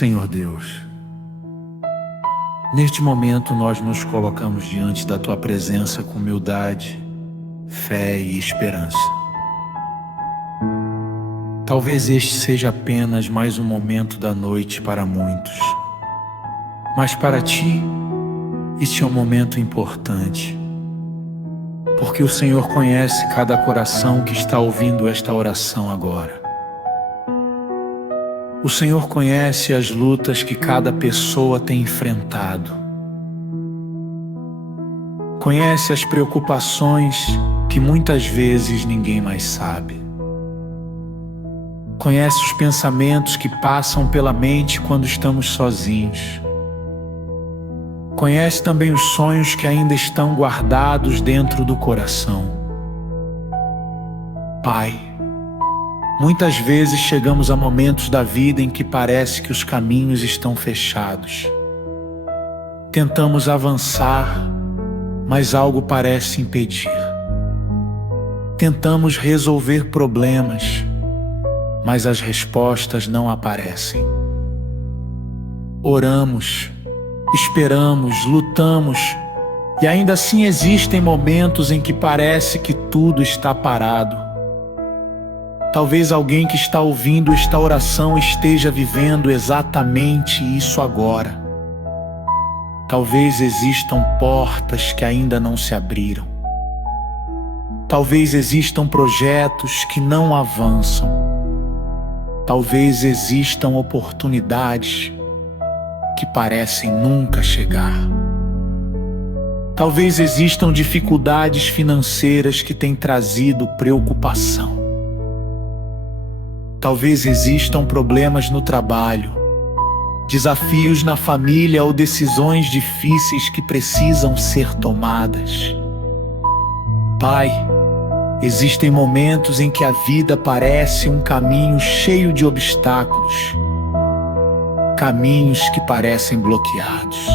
Senhor Deus, neste momento nós nos colocamos diante da Tua presença com humildade, fé e esperança. Talvez este seja apenas mais um momento da noite para muitos, mas para Ti, este é um momento importante, porque o Senhor conhece cada coração que está ouvindo esta oração agora. O Senhor conhece as lutas que cada pessoa tem enfrentado. Conhece as preocupações que muitas vezes ninguém mais sabe. Conhece os pensamentos que passam pela mente quando estamos sozinhos. Conhece também os sonhos que ainda estão guardados dentro do coração. Pai, muitas vezes chegamos a momentos da vida em que parece que os caminhos estão fechados. Tentamos avançar, mas algo parece impedir. Tentamos resolver problemas, mas as respostas não aparecem. Oramos, esperamos, lutamos, e ainda assim existem momentos em que parece que tudo está parado. Talvez alguém que está ouvindo esta oração esteja vivendo exatamente isso agora. Talvez existam portas que ainda não se abriram. Talvez existam projetos que não avançam. Talvez existam oportunidades que parecem nunca chegar. Talvez existam dificuldades financeiras que têm trazido preocupação. Talvez existam problemas no trabalho, desafios na família ou decisões difíceis que precisam ser tomadas. Pai, existem momentos em que a vida parece um caminho cheio de obstáculos, caminhos que parecem bloqueados,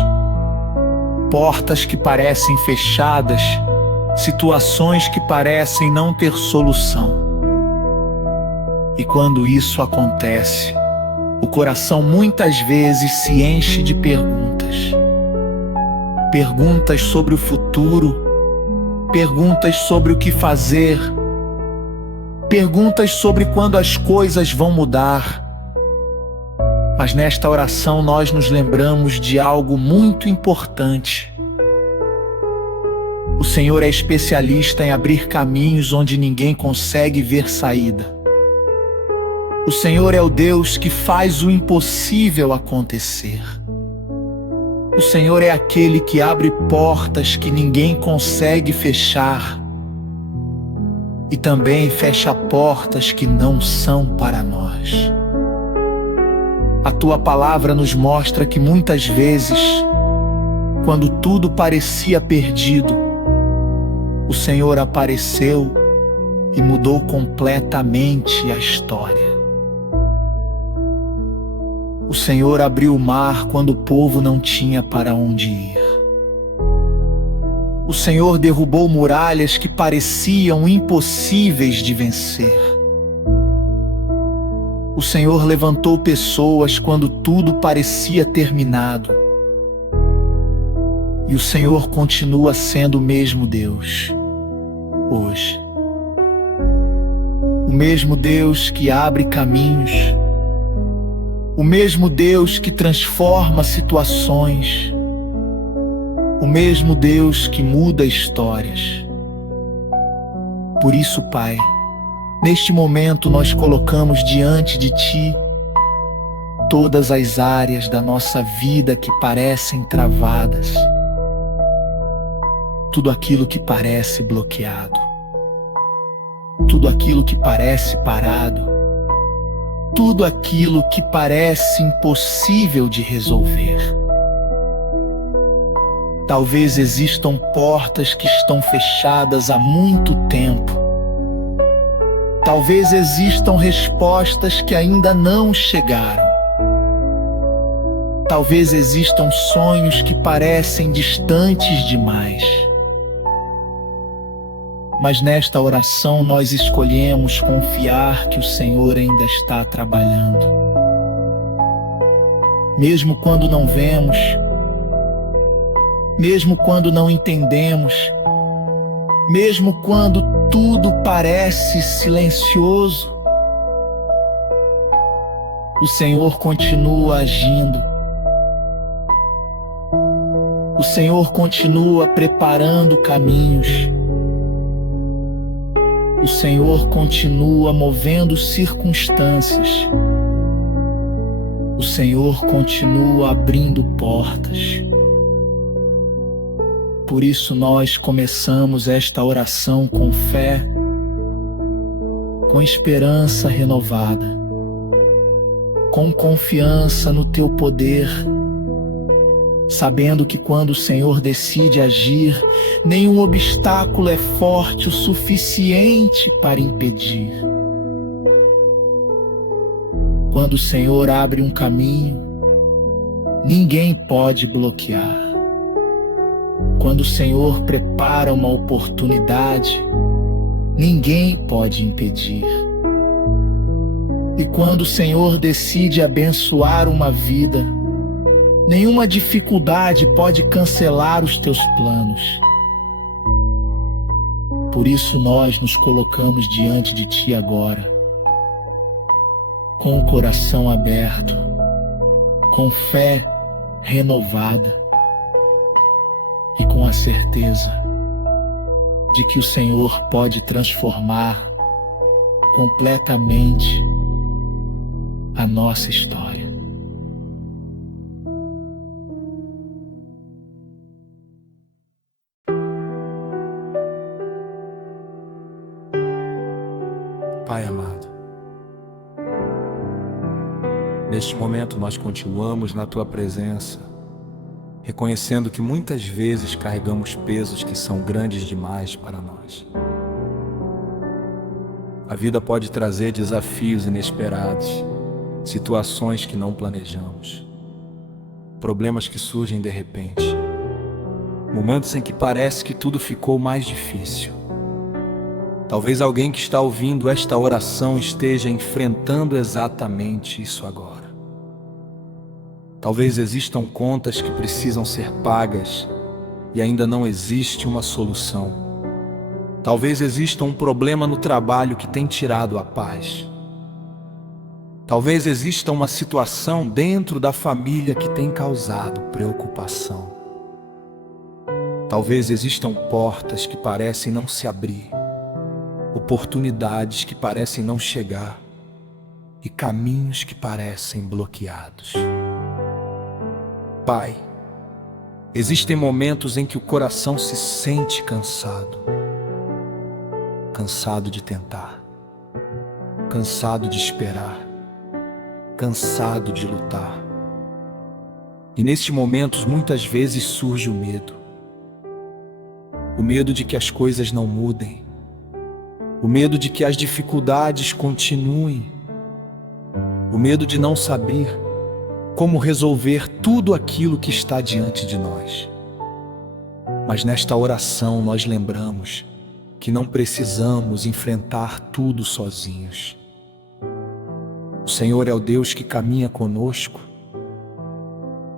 portas que parecem fechadas, situações que parecem não ter solução. E quando isso acontece, o coração muitas vezes se enche de perguntas. Perguntas sobre o futuro, perguntas sobre o que fazer, perguntas sobre quando as coisas vão mudar. Mas nesta oração nós nos lembramos de algo muito importante. O Senhor é especialista em abrir caminhos onde ninguém consegue ver saída. O Senhor é o Deus que faz o impossível acontecer. O Senhor é aquele que abre portas que ninguém consegue fechar e também fecha portas que não são para nós. A Tua palavra nos mostra que muitas vezes, quando tudo parecia perdido, o Senhor apareceu e mudou completamente a história. O Senhor abriu o mar quando o povo não tinha para onde ir. O Senhor derrubou muralhas que pareciam impossíveis de vencer. O Senhor levantou pessoas quando tudo parecia terminado. E o Senhor continua sendo o mesmo Deus, hoje. O mesmo Deus que abre caminhos, o mesmo Deus que transforma situações, o mesmo Deus que muda histórias. Por isso, Pai, neste momento nós colocamos diante de Ti todas as áreas da nossa vida que parecem travadas, tudo aquilo que parece bloqueado, tudo aquilo que parece parado, tudo aquilo que parece impossível de resolver. Talvez existam portas que estão fechadas há muito tempo. Talvez existam respostas que ainda não chegaram. Talvez existam sonhos que parecem distantes demais. Mas nesta oração nós escolhemos confiar que o Senhor ainda está trabalhando. mesmo quando não vemos, mesmo quando não entendemos, mesmo quando tudo parece silencioso, o Senhor continua agindo. O Senhor continua preparando caminhos. O Senhor continua movendo circunstâncias. O Senhor continua abrindo portas. Por isso nós começamos esta oração com fé, com esperança renovada, com confiança no Teu poder, sabendo que quando o Senhor decide agir, nenhum obstáculo é forte o suficiente para impedir. Quando o Senhor abre um caminho, ninguém pode bloquear. Quando o Senhor prepara uma oportunidade, ninguém pode impedir. E quando o Senhor decide abençoar uma vida, nenhuma dificuldade pode cancelar os teus planos. Por isso nós nos colocamos diante de Ti agora, com o coração aberto, com fé renovada e com a certeza de que o Senhor pode transformar completamente a nossa história. Pai amado, neste momento nós continuamos na Tua presença, reconhecendo que muitas vezes carregamos pesos que são grandes demais para nós. A vida pode trazer desafios inesperados, situações que não planejamos, problemas que surgem de repente, momentos em que parece que tudo ficou mais difícil. Talvez alguém que está ouvindo esta oração esteja enfrentando exatamente isso agora. Talvez existam contas que precisam ser pagas e ainda não existe uma solução. Talvez exista um problema no trabalho que tem tirado a paz. Talvez exista uma situação dentro da família que tem causado preocupação. Talvez existam portas que parecem não se abrir, oportunidades que parecem não chegar e caminhos que parecem bloqueados. Pai, existem momentos em que o coração se sente cansado. Cansado de tentar, cansado de esperar, cansado de lutar. E nestes momentos muitas vezes surge o medo. O medo de que as coisas não mudem. O medo de que as dificuldades continuem. O medo de não saber como resolver tudo aquilo que está diante de nós. Mas nesta oração nós lembramos que não precisamos enfrentar tudo sozinhos. O Senhor é o Deus que caminha conosco.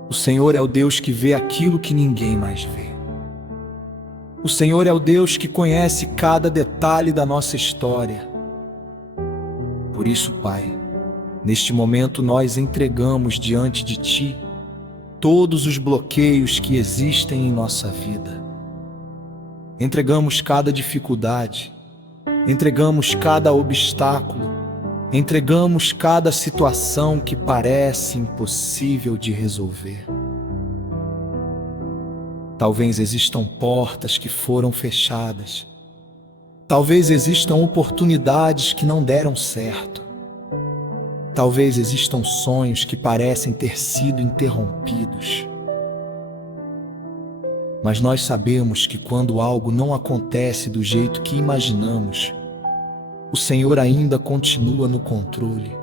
O Senhor é o Deus que vê aquilo que ninguém mais vê. O Senhor é o Deus que conhece cada detalhe da nossa história. Por isso, Pai, neste momento nós entregamos diante de Ti todos os bloqueios que existem em nossa vida. Entregamos cada dificuldade, entregamos cada obstáculo, entregamos cada situação que parece impossível de resolver. Talvez existam portas que foram fechadas. Talvez existam oportunidades que não deram certo. Talvez existam sonhos que parecem ter sido interrompidos. Mas nós sabemos que quando algo não acontece do jeito que imaginamos, o Senhor ainda continua no controle.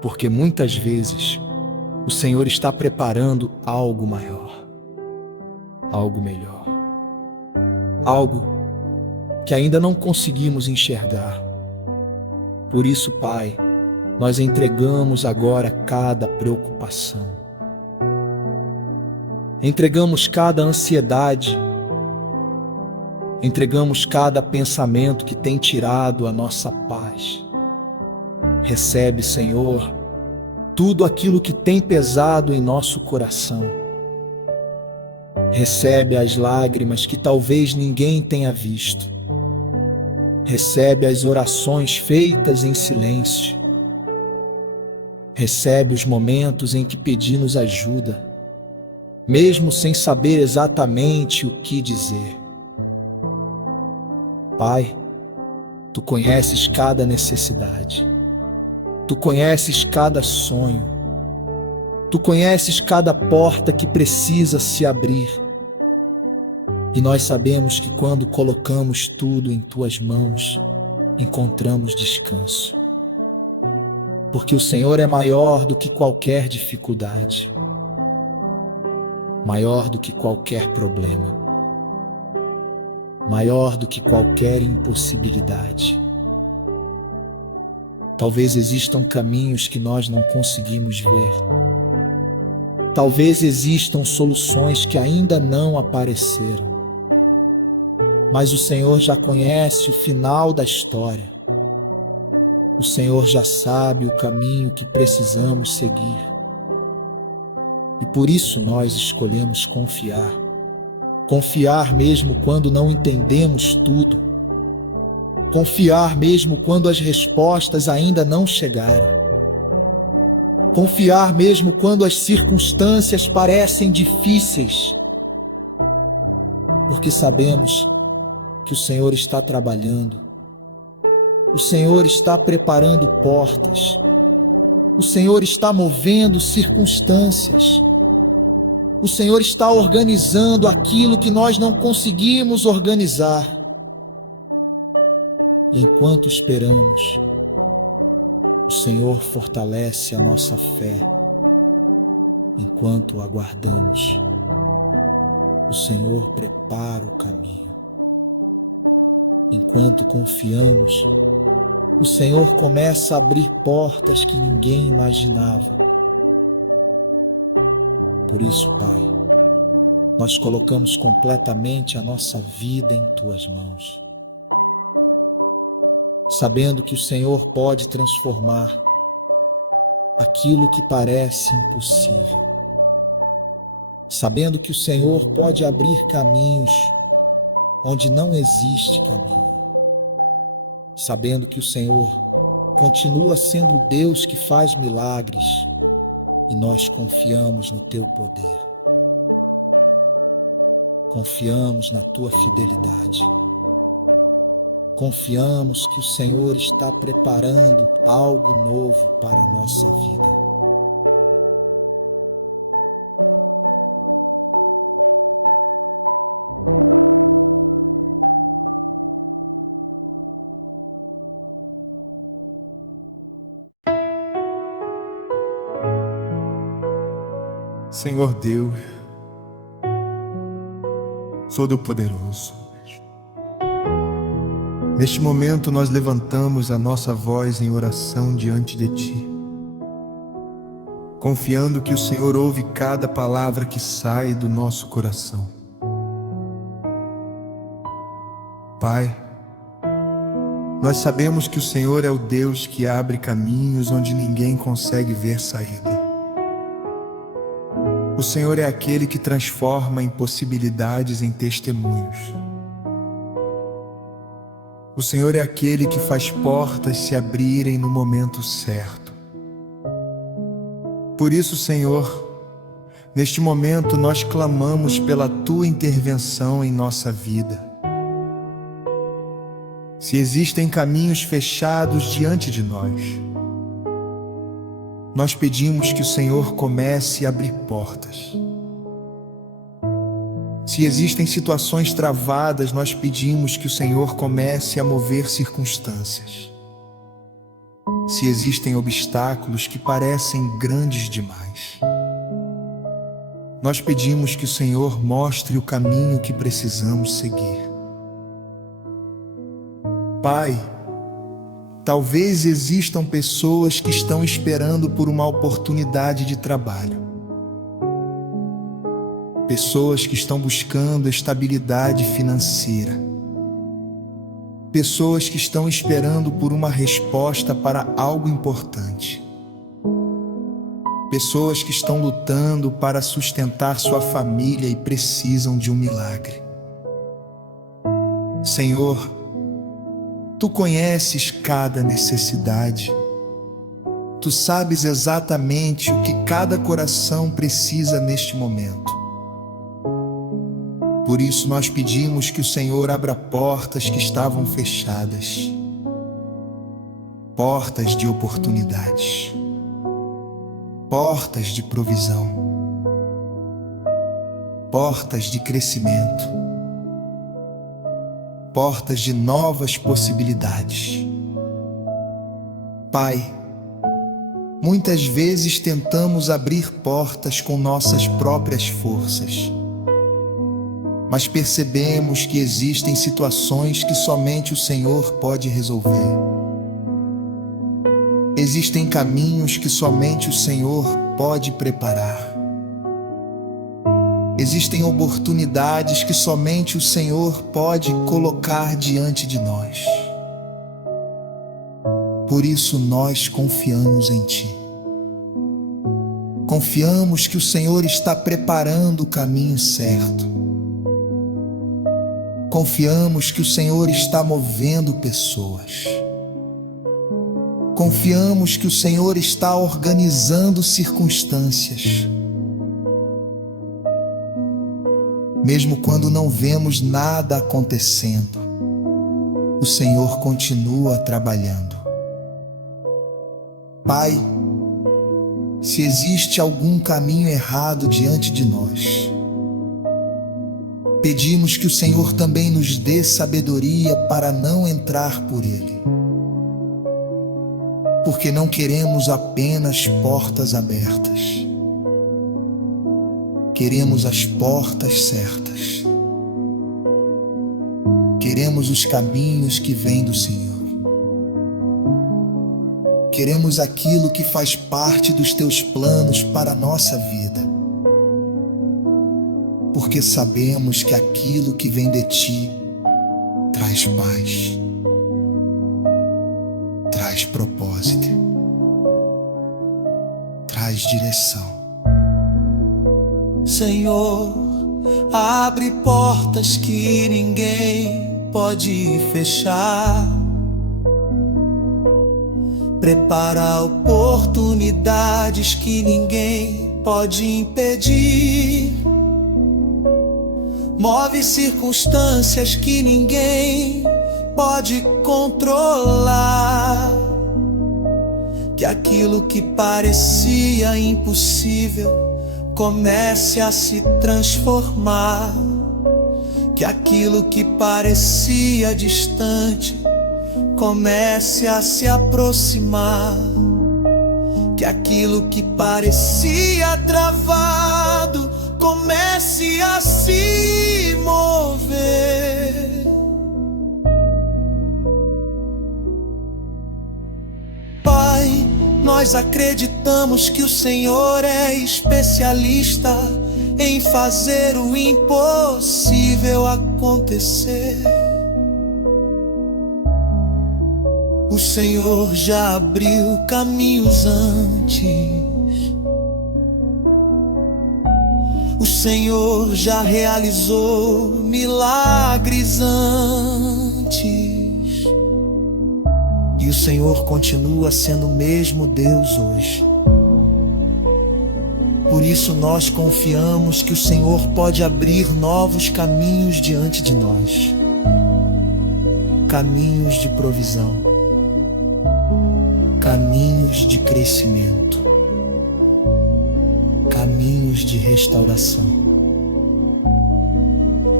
Porque muitas vezes o Senhor está preparando algo maior, algo melhor, algo que ainda não conseguimos enxergar. Por isso, Pai, nós entregamos agora cada preocupação. Entregamos cada ansiedade. Entregamos cada pensamento que tem tirado a nossa paz. Recebe, Senhor, tudo aquilo que tem pesado em nosso coração. Recebe as lágrimas que talvez ninguém tenha visto. Recebe as orações feitas em silêncio. Recebe os momentos em que pedimos ajuda, mesmo sem saber exatamente o que dizer. Pai, Tu conheces cada necessidade. Tu conheces cada sonho. Tu conheces cada porta que precisa se abrir. E nós sabemos que quando colocamos tudo em Tuas mãos, encontramos descanso. Porque o Senhor é maior do que qualquer dificuldade, maior do que qualquer problema, maior do que qualquer impossibilidade. Talvez existam caminhos que nós não conseguimos ver. Talvez existam soluções que ainda não apareceram. Mas o Senhor já conhece o final da história. O Senhor já sabe o caminho que precisamos seguir. E por isso nós escolhemos confiar. Confiar mesmo quando não entendemos tudo. Confiar mesmo quando as respostas ainda não chegaram. Confiar mesmo quando as circunstâncias parecem difíceis. Porque sabemos que o Senhor está trabalhando. O Senhor está preparando portas. O Senhor está movendo circunstâncias. O Senhor está organizando aquilo que nós não conseguimos organizar. E enquanto esperamos, o Senhor fortalece a nossa fé. Enquanto aguardamos, o Senhor prepara o caminho. Enquanto confiamos, o Senhor começa a abrir portas que ninguém imaginava. Por isso, Pai, nós colocamos completamente a nossa vida em Tuas mãos, sabendo que o Senhor pode transformar aquilo que parece impossível, sabendo que o Senhor pode abrir caminhos onde não existe caminho, sabendo que o Senhor continua sendo o Deus que faz milagres e nós confiamos no Teu poder. Confiamos na Tua fidelidade. Confiamos que o Senhor está preparando algo novo para a nossa vida. Senhor Deus, Todo-Poderoso, neste momento nós levantamos a nossa voz em oração diante de Ti, confiando que o Senhor ouve cada palavra que sai do nosso coração. Pai, nós sabemos que o Senhor é o Deus que abre caminhos onde ninguém consegue ver saída. O Senhor é aquele que transforma impossibilidades em testemunhos. O Senhor é aquele que faz portas se abrirem no momento certo. Por isso, Senhor, neste momento nós clamamos pela Tua intervenção em nossa vida. Se existem caminhos fechados diante de nós pedimos que o Senhor comece a abrir portas. Se existem situações travadas, nós pedimos que o Senhor comece a mover circunstâncias. Se existem obstáculos que parecem grandes demais, nós pedimos que o Senhor mostre o caminho que precisamos seguir. Pai, Talvez existam pessoas que estão esperando por uma oportunidade de trabalho. Pessoas que estão buscando estabilidade financeira. Pessoas que estão esperando por uma resposta para algo importante. Pessoas que estão lutando para sustentar sua família e precisam de um milagre. Senhor, Tu conheces cada necessidade. Tu sabes exatamente o que cada coração precisa neste momento. Por isso nós pedimos que o Senhor abra portas que estavam fechadas. Portas de oportunidades. Portas de provisão. Portas de crescimento. Portas de novas possibilidades. Pai, muitas vezes tentamos abrir portas com nossas próprias forças, mas percebemos que existem situações que somente o Senhor pode resolver. Existem caminhos que somente o Senhor pode preparar. Existem oportunidades que somente o Senhor pode colocar diante de nós. Por isso nós confiamos em Ti. Confiamos que o Senhor está preparando o caminho certo. Confiamos que o Senhor está movendo pessoas. Confiamos que o Senhor está organizando circunstâncias. Mesmo quando não vemos nada acontecendo, o Senhor continua trabalhando. Pai, se existe algum caminho errado diante de nós, pedimos que o Senhor também nos dê sabedoria para não entrar por ele. Porque não queremos apenas portas abertas. Queremos as portas certas. Queremos os caminhos que vêm do Senhor. Queremos aquilo que faz parte dos Teus planos para a nossa vida. Porque sabemos que aquilo que vem de Ti traz paz, traz propósito, traz direção. Senhor, abre portas que ninguém pode fechar. Prepara oportunidades que ninguém pode impedir. Move circunstâncias que ninguém pode controlar. Que aquilo que parecia impossível comece a se transformar. Que aquilo que parecia distante comece a se aproximar. Que aquilo que parecia travado comece a se mover. Pai, nós acreditamos que o Senhor é especialista em fazer o impossível acontecer. O Senhor já abriu caminhos antes. O Senhor já realizou milagres antes. E o Senhor continua sendo o mesmo Deus hoje. Por isso nós confiamos que o Senhor pode abrir novos caminhos diante de nós. Caminhos de provisão. Caminhos de crescimento. Caminhos de restauração.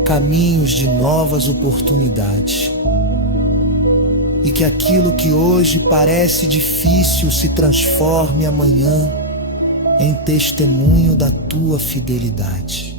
Caminhos de novas oportunidades. E que aquilo que hoje parece difícil se transforme amanhã em testemunho da Tua fidelidade.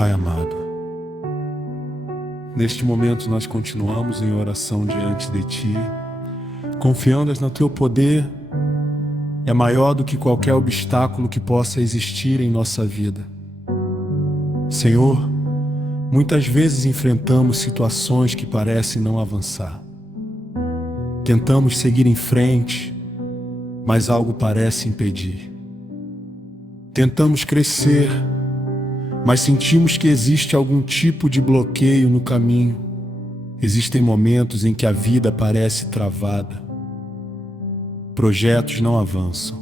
Pai amado, neste momento nós continuamos em oração diante de Ti, confiando no Teu poder. É maior do que qualquer obstáculo que possa existir em nossa vida. Senhor, muitas vezes enfrentamos situações que parecem não avançar. Tentamos seguir em frente, mas algo parece impedir. Tentamos crescer, mas sentimos que existe algum tipo de bloqueio no caminho. Existem momentos em que a vida parece travada. Projetos não avançam.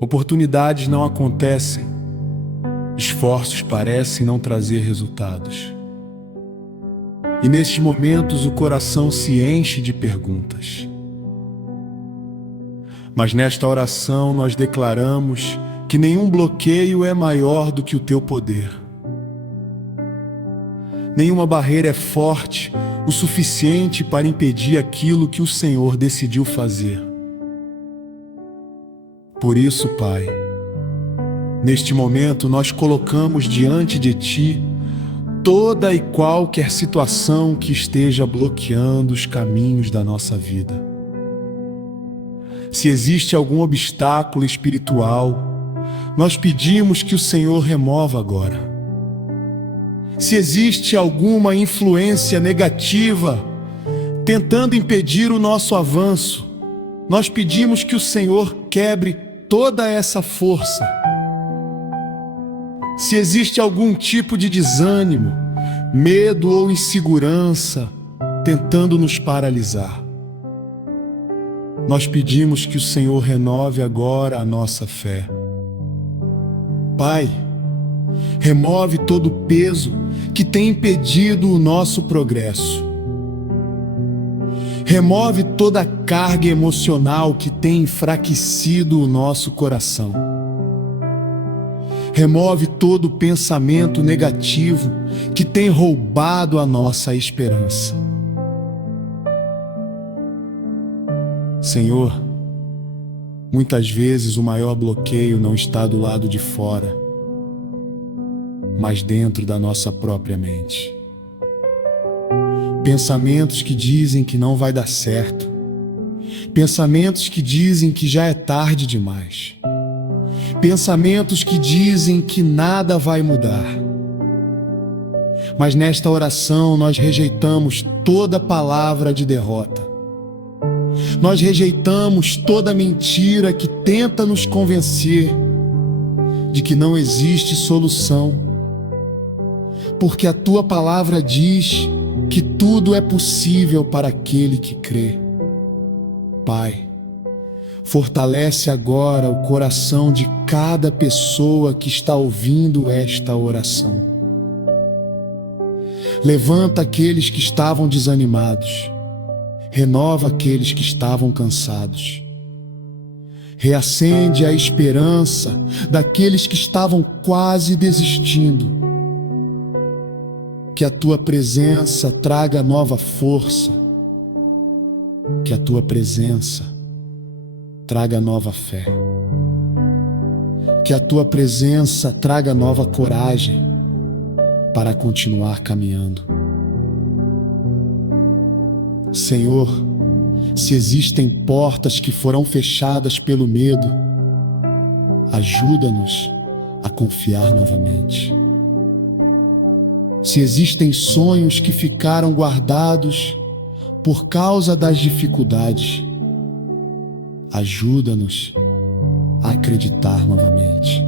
Oportunidades não acontecem. Esforços parecem não trazer resultados. E nestes momentos o coração se enche de perguntas. Mas nesta oração nós declaramos que nenhum bloqueio é maior do que o Teu poder. Nenhuma barreira é forte o suficiente para impedir aquilo que o Senhor decidiu fazer. Por isso, Pai, neste momento nós colocamos diante de Ti toda e qualquer situação que esteja bloqueando os caminhos da nossa vida. Se existe algum obstáculo espiritual, nós pedimos que o Senhor remova agora. Se existe alguma influência negativa tentando impedir o nosso avanço, nós pedimos que o Senhor quebre toda essa força. Se existe algum tipo de desânimo, medo ou insegurança tentando nos paralisar, nós pedimos que o Senhor renove agora a nossa fé. Pai, remove todo o peso que tem impedido o nosso progresso. Remove toda a carga emocional que tem enfraquecido o nosso coração. Remove todo o pensamento negativo que tem roubado a nossa esperança. Senhor, muitas vezes o maior bloqueio não está do lado de fora, mas dentro da nossa própria mente. Pensamentos que dizem que não vai dar certo. Pensamentos que dizem que já é tarde demais. Pensamentos que dizem que nada vai mudar. Mas nesta oração nós rejeitamos toda palavra de derrota. Nós rejeitamos toda mentira que tenta nos convencer de que não existe solução. Porque a Tua palavra diz que tudo é possível para aquele que crê. Pai, fortalece agora o coração de cada pessoa que está ouvindo esta oração. Levanta aqueles que estavam desanimados. Renova aqueles que estavam cansados. Reacende a esperança daqueles que estavam quase desistindo. Que a Tua presença traga nova força. Que a Tua presença traga nova fé. Que a Tua presença traga nova coragem para continuar caminhando. Senhor, se existem portas que foram fechadas pelo medo, ajuda-nos a confiar novamente. Se existem sonhos que ficaram guardados por causa das dificuldades, ajuda-nos a acreditar novamente.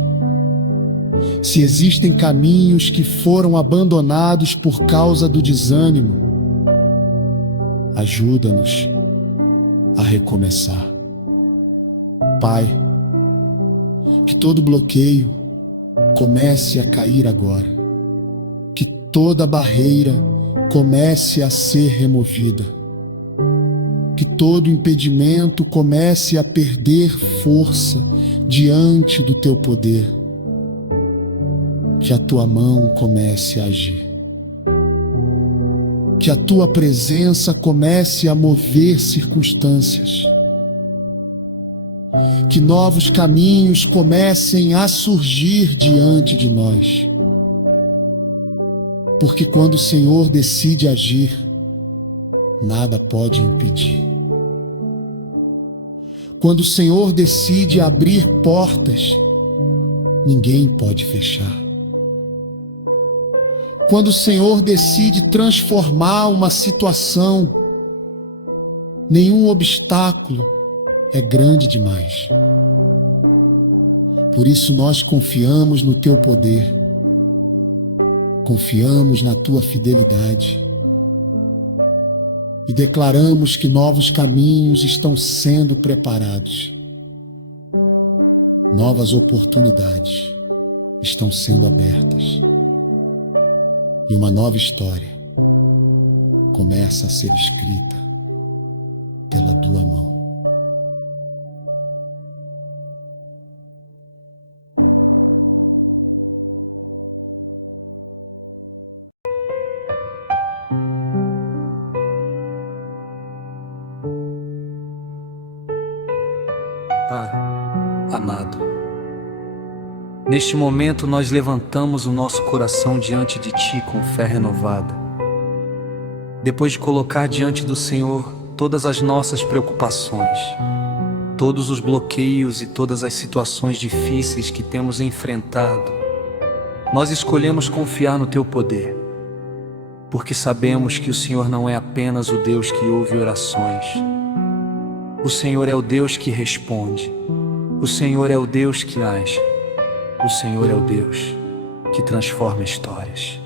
Se existem caminhos que foram abandonados por causa do desânimo, ajuda-nos a recomeçar. Pai, que todo bloqueio comece a cair agora. Que toda barreira comece a ser removida. Que todo impedimento comece a perder força diante do Teu poder. Que a Tua mão comece a agir. Que a Tua presença comece a mover circunstâncias. Que novos caminhos comecem a surgir diante de nós. Porque quando o Senhor decide agir, nada pode impedir. Quando o Senhor decide abrir portas, ninguém pode fechar. Quando o Senhor decide transformar uma situação, nenhum obstáculo é grande demais. Por isso nós confiamos no Teu poder, confiamos na Tua fidelidade e declaramos que novos caminhos estão sendo preparados. Novas oportunidades estão sendo abertas. E uma nova história começa a ser escrita pela Tua mão. Amado, neste momento nós levantamos o nosso coração diante de Ti com fé renovada. Depois de colocar diante do Senhor todas as nossas preocupações, todos os bloqueios e todas as situações difíceis que temos enfrentado, nós escolhemos confiar no Teu poder, porque sabemos que o Senhor não é apenas o Deus que ouve orações. O Senhor é o Deus que responde. O Senhor é o Deus que age. O Senhor é o Deus que transforma histórias.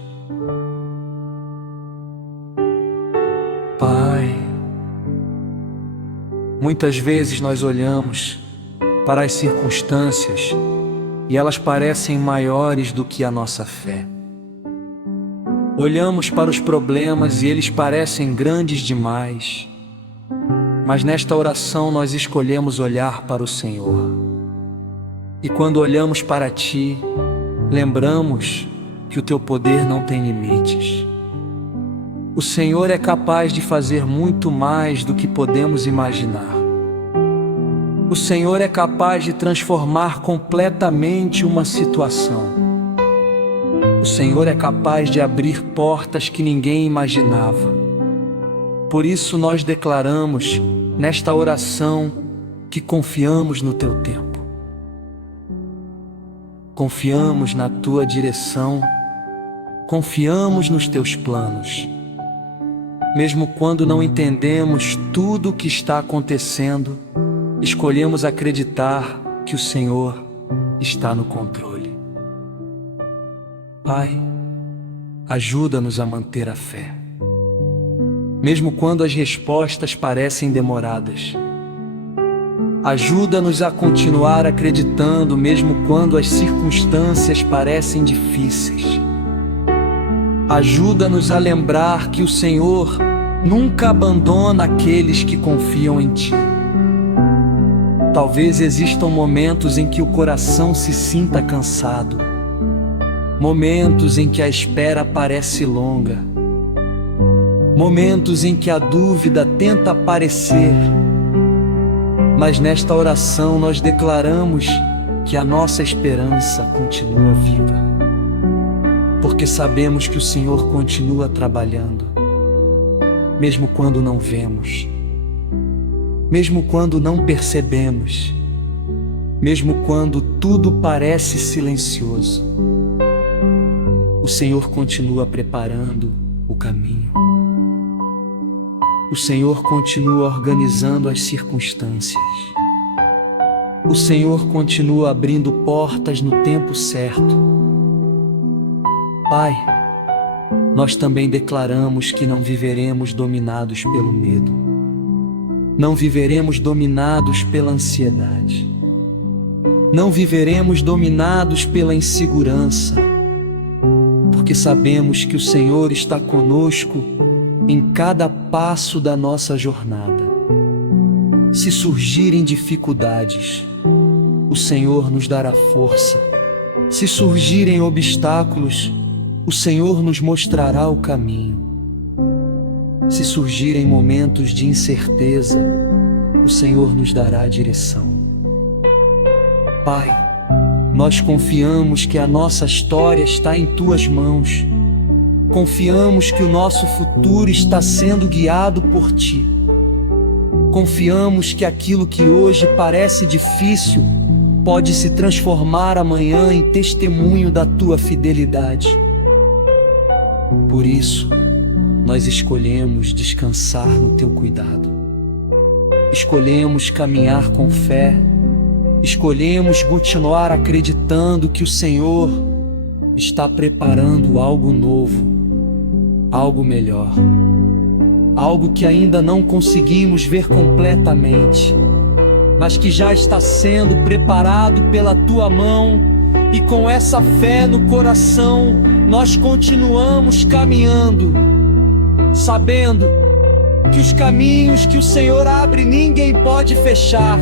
Pai, muitas vezes nós olhamos para as circunstâncias e elas parecem maiores do que a nossa fé. Olhamos para os problemas e eles parecem grandes demais. Mas nesta oração nós escolhemos olhar para o Senhor. E quando olhamos para Ti, lembramos que o Teu poder não tem limites. O Senhor é capaz de fazer muito mais do que podemos imaginar. O Senhor é capaz de transformar completamente uma situação. O Senhor é capaz de abrir portas que ninguém imaginava. Por isso nós declaramos nesta oração que confiamos no Teu tempo. Confiamos na Tua direção, confiamos nos Teus planos. Mesmo quando não entendemos tudo o que está acontecendo, escolhemos acreditar que o Senhor está no controle. Pai, ajuda-nos a manter a fé. Mesmo quando as respostas parecem demoradas. Ajuda-nos a continuar acreditando, mesmo quando as circunstâncias parecem difíceis. Ajuda-nos a lembrar que o Senhor nunca abandona aqueles que confiam em Ti. Talvez existam momentos em que o coração se sinta cansado, momentos em que a espera parece longa, momentos em que a dúvida tenta aparecer. Mas nesta oração nós declaramos que a nossa esperança continua viva, porque sabemos que o Senhor continua trabalhando, mesmo quando não vemos, mesmo quando não percebemos, mesmo quando tudo parece silencioso. O Senhor continua preparando o caminho. O Senhor continua organizando as circunstâncias. O Senhor continua abrindo portas no tempo certo. Pai, nós também declaramos que não viveremos dominados pelo medo. Não viveremos dominados pela ansiedade. Não viveremos dominados pela insegurança, porque sabemos que o Senhor está conosco em cada passo da nossa jornada. Se surgirem dificuldades, o Senhor nos dará força. Se surgirem obstáculos, o Senhor nos mostrará o caminho. Se surgirem momentos de incerteza, o Senhor nos dará a direção. Pai, nós confiamos que a nossa história está em Tuas mãos Confiamos que o nosso futuro está sendo guiado por Ti. Confiamos que aquilo que hoje parece difícil pode se transformar amanhã em testemunho da Tua fidelidade. Por isso, nós escolhemos descansar no Teu cuidado. Escolhemos caminhar com fé. Escolhemos continuar acreditando que o Senhor está preparando algo novo, algo melhor, algo que ainda não conseguimos ver completamente, mas que já está sendo preparado pela Tua mão, e com essa fé no coração, nós continuamos caminhando, sabendo que os caminhos que o Senhor abre ninguém pode fechar,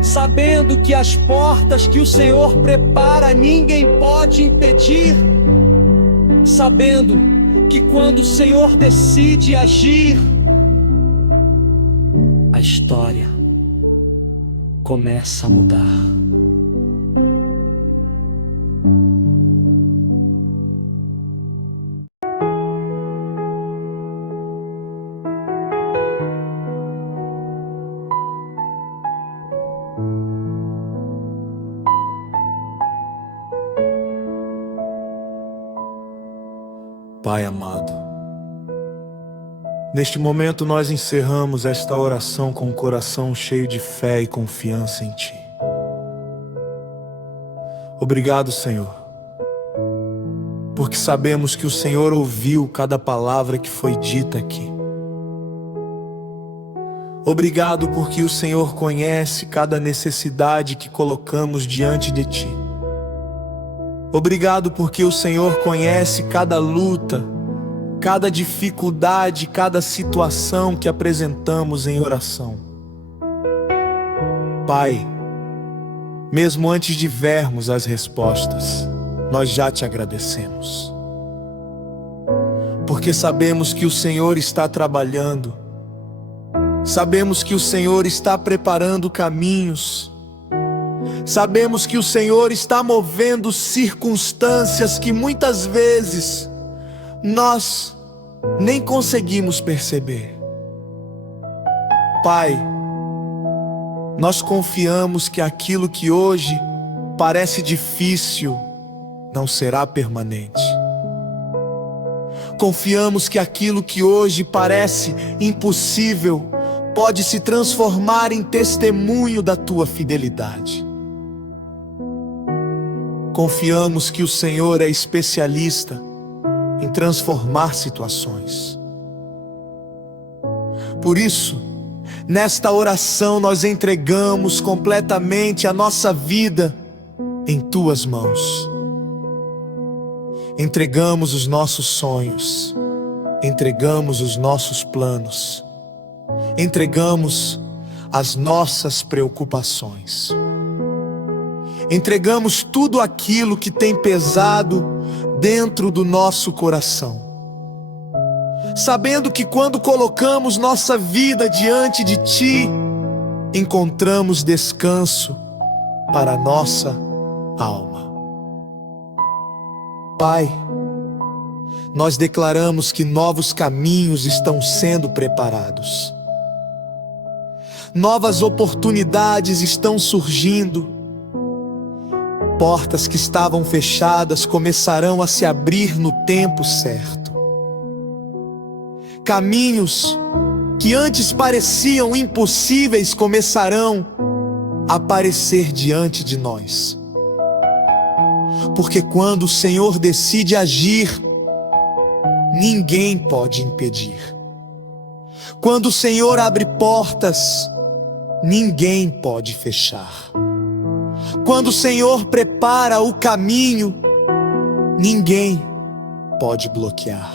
sabendo que as portas que o Senhor prepara ninguém pode impedir, sabendo que quando o Senhor decide agir, a história começa a mudar. Pai amado, neste momento nós encerramos esta oração com o coração cheio de fé e confiança em Ti. Obrigado, Senhor, porque sabemos que o Senhor ouviu cada palavra que foi dita aqui. Obrigado porque o Senhor conhece cada necessidade que colocamos diante de Ti. Obrigado porque o Senhor conhece cada luta, cada dificuldade, cada situação que apresentamos em oração. Pai, mesmo antes de vermos as respostas, nós já Te agradecemos. Porque sabemos que o Senhor está trabalhando, sabemos que o Senhor está preparando caminhos, sabemos que o Senhor está movendo circunstâncias que muitas vezes nós nem conseguimos perceber. Pai, nós confiamos que aquilo que hoje parece difícil não será permanente. Confiamos que aquilo que hoje parece impossível pode se transformar em testemunho da Tua fidelidade. Confiamos que o Senhor é especialista em transformar situações. Por isso, nesta oração nós entregamos completamente a nossa vida em Tuas mãos. Entregamos os nossos sonhos, entregamos os nossos planos, entregamos as nossas preocupações. Entregamos tudo aquilo que tem pesado dentro do nosso coração, sabendo que quando colocamos nossa vida diante de Ti, encontramos descanso para a nossa alma. Pai, nós declaramos que novos caminhos estão sendo preparados, novas oportunidades estão surgindo, portas que estavam fechadas começarão a se abrir no tempo certo. Caminhos que antes pareciam impossíveis começarão a aparecer diante de nós. Porque quando o Senhor decide agir, ninguém pode impedir. Quando o Senhor abre portas, ninguém pode fechar. Quando o Senhor prepara o caminho, ninguém pode bloquear.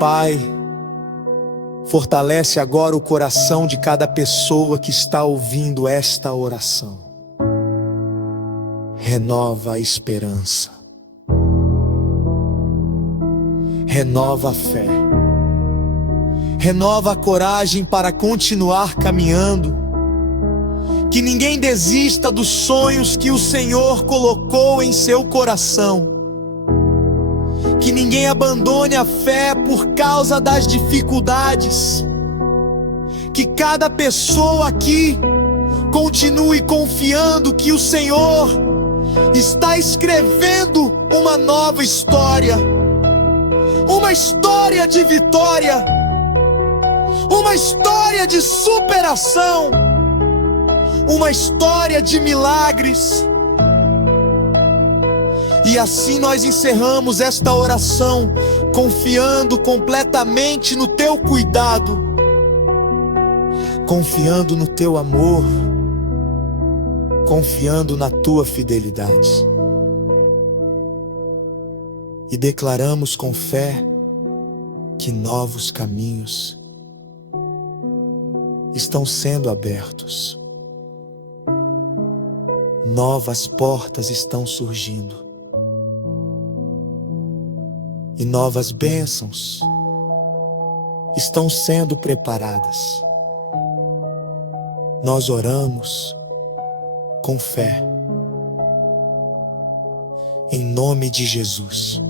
Pai, fortalece agora o coração de cada pessoa que está ouvindo esta oração. Renova a esperança. Renova a fé. Renova a coragem para continuar caminhando. Que ninguém desista dos sonhos que o Senhor colocou em seu coração. Que ninguém abandone a fé por causa das dificuldades. Que cada pessoa aqui continue confiando que o Senhor está escrevendo uma nova história. Uma história de vitória. Uma história de superação. Uma história de milagres. E assim nós encerramos esta oração, confiando completamente no Teu cuidado, confiando no Teu amor, confiando na Tua fidelidade. E declaramos com fé que novos caminhos estão sendo abertos. Novas portas estão surgindo. E novas bênçãos estão sendo preparadas. Nós oramos com fé, em nome de Jesus.